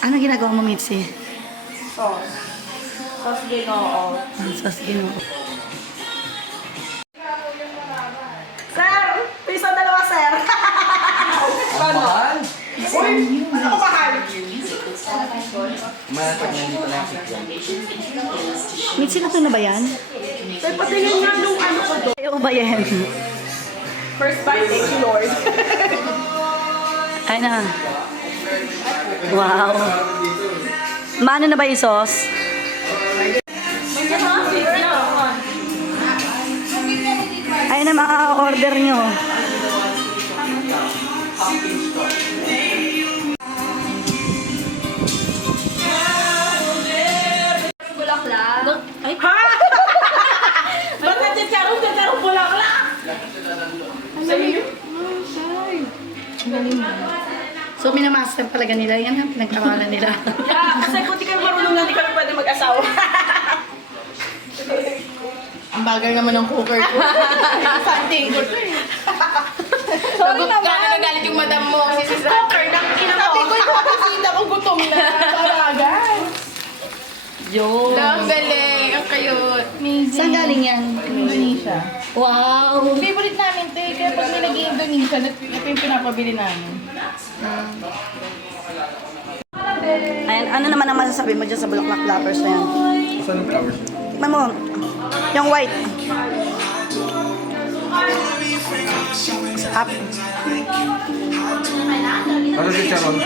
Ano ginagawa mo, Mitzi? Sauce. Sauce ginoo. Sos Ginoo. Sir! Piso dalawa, sir! Mahal? Uy! Ano ko mahal? Malatag na dito lang sikyan. Mitzi, luto na ba yan? Sir, patingin nga nung ano ko doon. Ayaw ba yan? First bite, thank you, Lord. Ay na. Wow. Maano na ba yung sauce? Ay na, maka-order nyo. Ay, Ha? Ba't nagsitsarong bulaklak? Sa'yo? so, minamaster talaga nila. Yan ang pinagtawalan nila. Yeah, kasi kung di kayo marunong na, di kami pwede mag-asawa. Ang bagal naman ng cooker ko. Something ko to eh. Sorry Nagot ka naman. na nagalit yung madam mo kasi si Cooker na Sabi ko yung kapasita ko gutom na. Paragan. Yo. Ang galing. Ang cute. Amazing. Saan galing yan? Indonesia. Wow. Favorite namin te. Kaya pag may nag-Indonesia, ito yung pinapabili namin. Ayan, ano naman ang masasabi mo dyan sa bulaklak flappers na yan? Saan ang flowers? Tignan mo, yung white. Up. Ano si Charon?